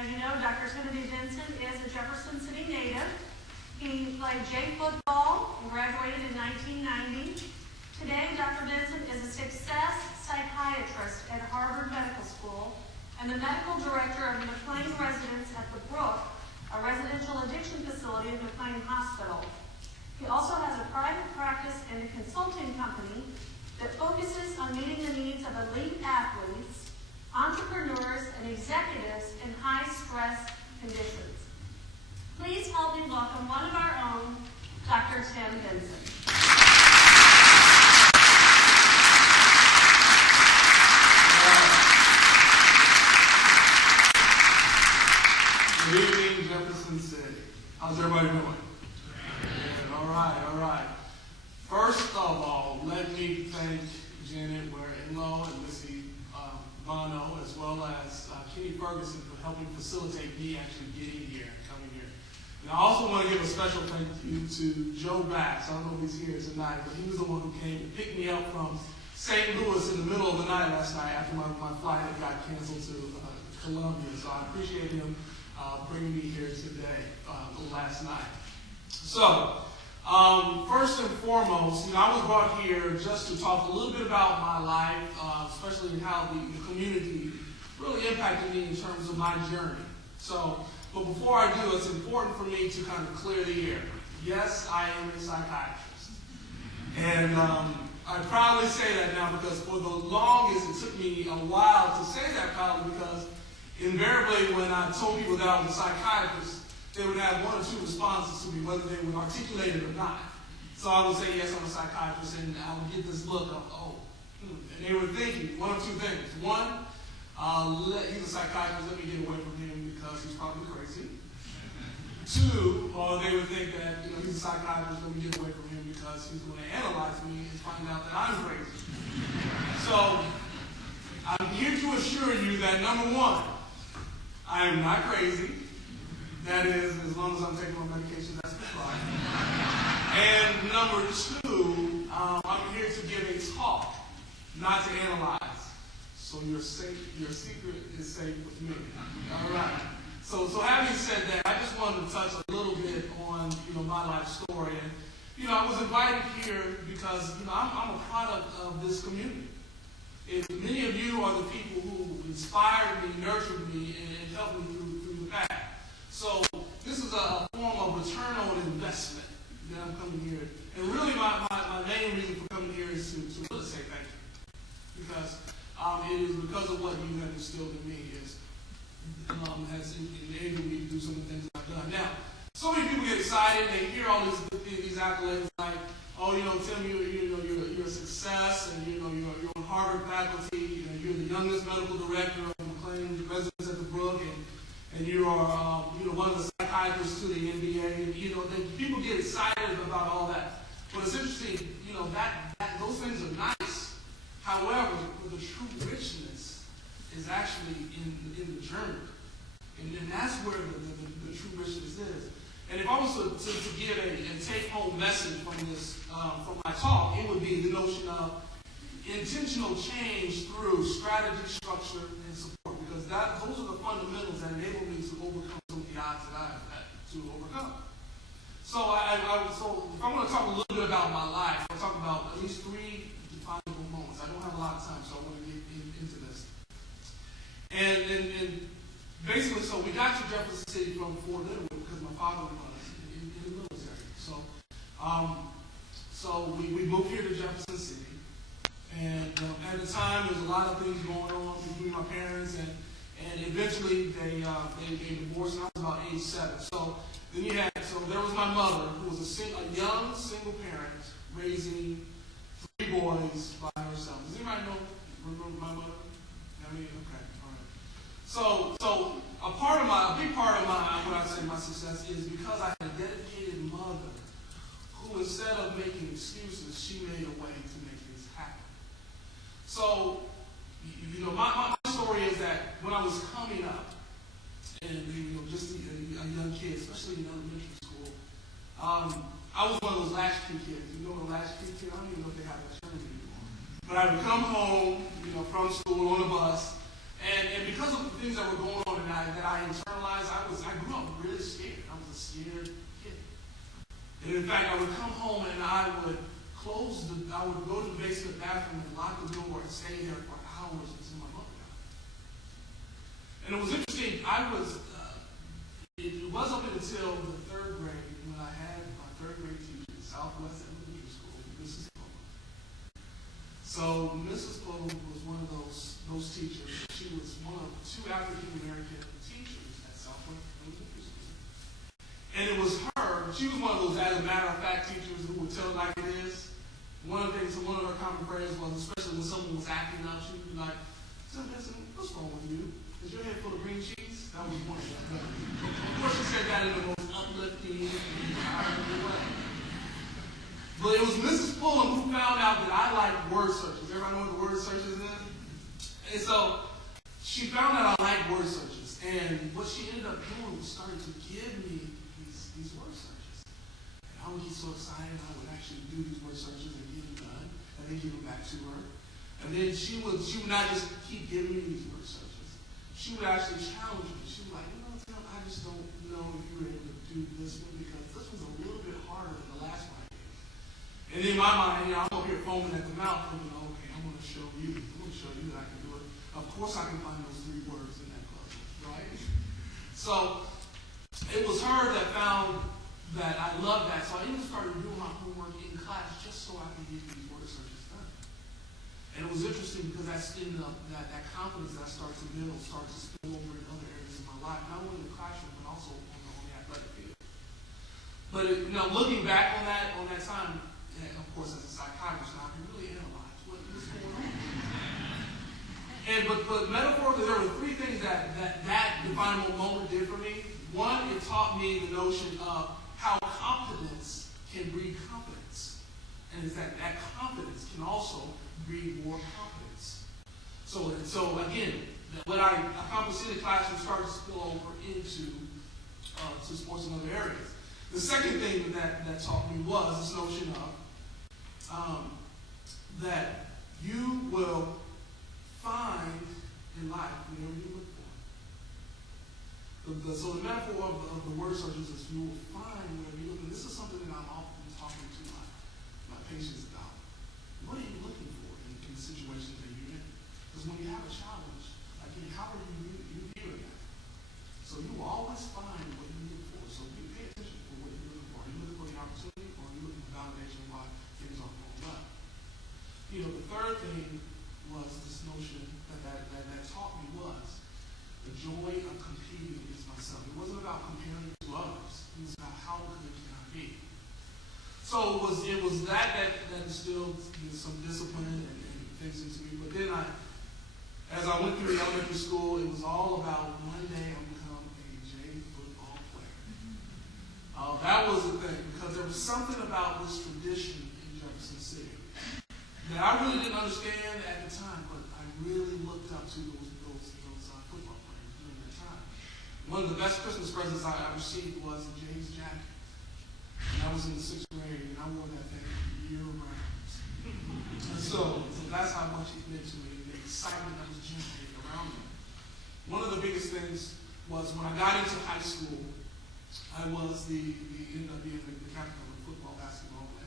As you know, Dr. Timothy Benson is a Jefferson City native. He played J football and graduated in 1990. Today, Dr. Benson is a success psychiatrist at Harvard Medical School and the medical director of the McLean residence at the Brook, a residential addiction facility at McLean Hospital. He also has a private practice and a consulting company that focuses on meeting the needs of elite athletes, entrepreneurs, and executives in high-stress conditions. Please help me welcome one of our own, Dr. Tim Benson. Good evening, Jefferson City. How's everybody doing? Good. All right. First of all, let me thank Janet Ware-Inlow and Missy Bono, as well as Kenny Ferguson for helping facilitate me actually getting here and coming here. And I also want to give a special thank you to Joe Bass. I don't know if he's here tonight, but he was the one who came and picked me up from St. Louis in the middle of the night last night after my flight had got canceled to Columbia. So I appreciate him bringing me here today, last night. So, first and foremost, I was brought here just to talk a little bit about my life, especially how the community really impacted me in terms of my journey. So, but before I do, it's important for me to kind of clear the air. Yes, I am a psychiatrist. And I proudly say that now because for the longest, it took me a while to say that proudly because invariably when I told people that I was a psychiatrist, they would have one or two responses to me, whether they would articulate it or not. So I would say, yes, I'm a psychiatrist, and I would get this look of, and they were thinking one of two things. One, he's a psychiatrist, let me get away from him because he's probably crazy. Two, or they would think that he's a psychiatrist, let me get away from him because he's going to analyze me and find out that I'm crazy. So I'm here to assure you that number one, I am not crazy. That is, as long as I'm taking my medication, that's fine. And number two, I'm here to give a talk, not to analyze. So your secret is safe with me. All right. So having said that, I just wanted to touch a little bit on my life story. And I was invited here because I'm a product of this community. Many of you are the people who inspired me, nurtured me, and helped me through the path. So this is a form of return on investment that I'm coming here. And really my main reason for coming here is to really say thank you. Because it is because of what you have instilled in me has enabled me to do some of the things that I've done. Now, so many people get excited, they hear all these accolades like, Tim, you're a success, and you're on Harvard faculty, you're the youngest medical director of McLean residence at the Brook, and you are one of the psychiatrists to the NBA. And, people get excited about all that. But it's interesting, those things are nice. However, the true richness is actually in the journey. And that's where the true richness is. And if I was to give a take-home message from this, from my talk, it would be the notion of intentional change through strategy, structure, and support. Because those are the fundamentals that enable me to overcome some of the odds that I've had to overcome. So if I'm going to talk a little bit about my life, I'll talk about at least three definable moments. I don't have a lot of time, so I want to get into this. And basically, so we got to Jefferson City from Fort Leonard because my father was in the military. So we moved here to Jefferson City. And at the time, there was a lot of things going on between my parents, and eventually they divorced, and I was about age 7. So there was my mother, who was a young single parent raising 3 boys by herself. Does anybody remember my mother? Okay, all right. So a big part of my success is because I had a dedicated mother who, instead of making excuses, she made a way to make things happen. So, my story is that when I was coming up, and just a young kid, especially in elementary school, I was one of those latchkey kids. You know what a latchkey kid? I don't even know if they have that term anymore. But I would come home, from school on the bus, And because of the things that were going on and that I internalized, I grew up really scared. I was a scared kid. And in fact, I would come home and I would go to the basement bathroom and lock the door and stay there for hours until my mother got home. And it was interesting, it wasn't until the third grade when I had my third grade teacher at Southwest Elementary School, Mrs. Pullum. So Mrs. Pullum was one of those teachers. She was one of two African American teachers at Southwest Elementary School. And it was her, she was one of those as a matter of fact teachers who would tell it like it is. One of her common phrases was, especially when someone was acting up, she would be like, "So Benson, what's wrong with you? Is your head full of green cheese?" That was one of them. Of course, she said that in the most uplifting, inspiring way. But it was Mrs. Pullum who found out that I like word searches. Everybody know what the word searches is? And so she found out I like word searches. And what she ended up doing was starting to give me these word searches. And I would get so excited, I would actually do these word searches and get them done, and then give them back to her. And then she would not just keep giving me these word searches. She would actually challenge me. She was like, Tim, I just don't know if you were able to do this one because this one's a little bit harder than the last one I did. And in my mind, I'm over here foaming at the mouth, thinking, okay, I'm going to show you. I'm going to show you that I can do it. Of course I can find those 3 words in that puzzle, right? So it was her that found that I loved that. So I even started doing my homework in class just so I could get these word searches done. And it was interesting because that's that confidence that I started to build, started to spill over in other areas of my life, not only in the classroom, but also on the athletic field. But looking back on that time, and of course as a psychiatrist, I can really analyze what was going on. And but metaphorically, there were 3 things that defining moment did for me. One, it taught me the notion of how confidence can breed confidence. And it's that confidence can also breed more confidence. So again, what I accomplished in the classroom started to spill over into to sports and other areas. The second thing that taught me was this notion of that you will find in life whatever you look for. So the metaphor of the word searches is you will find whatever you look for. This is something that I'm often talking to my patients about. What are you looking for in the situations that you're in? Because when you have a challenge, again, how are you viewing that? So you will always find what you look for. So you pay attention for what you're looking for. Are you looking for the opportunity, or are you looking for validation why things aren't going well? The third thing was this notion that taught me was the joy of competing against myself. It wasn't about comparing to others. It was about how good can I be. So it was that instilled some discipline and things into me. But then as I went through the elementary school, it was all about one day I'll become a J football player. That was the thing, because there was something about this tradition in Jefferson City that I really didn't understand at the time, but I really looked up to those football players during that time. One of the best Christmas presents I received was a Jays jacket. And I was in the 6th grade, and I wore that thing year-round. And so that's how much it meant to me, the excitement that was generated around me. One of the biggest things was when I got into high school, I was ended up being the captain of the football, basketball, and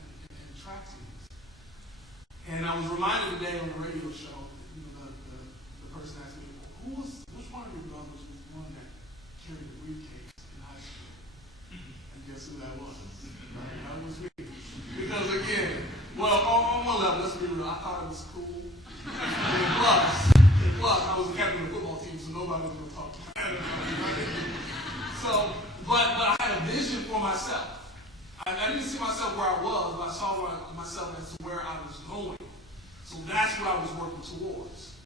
track teams. And I was reminded today on the radio show, the person asked me, which one of your brothers was the one that carried the briefcase in high school? And guess who that was? That was me. Because again, on one level, let's be real, I thought it was cool. And plus, I was the captain of the football team, so nobody was going to talk to me. But I had a vision for myself. I didn't see myself where I was, but I saw myself as to where I was going. So that's what I was working towards.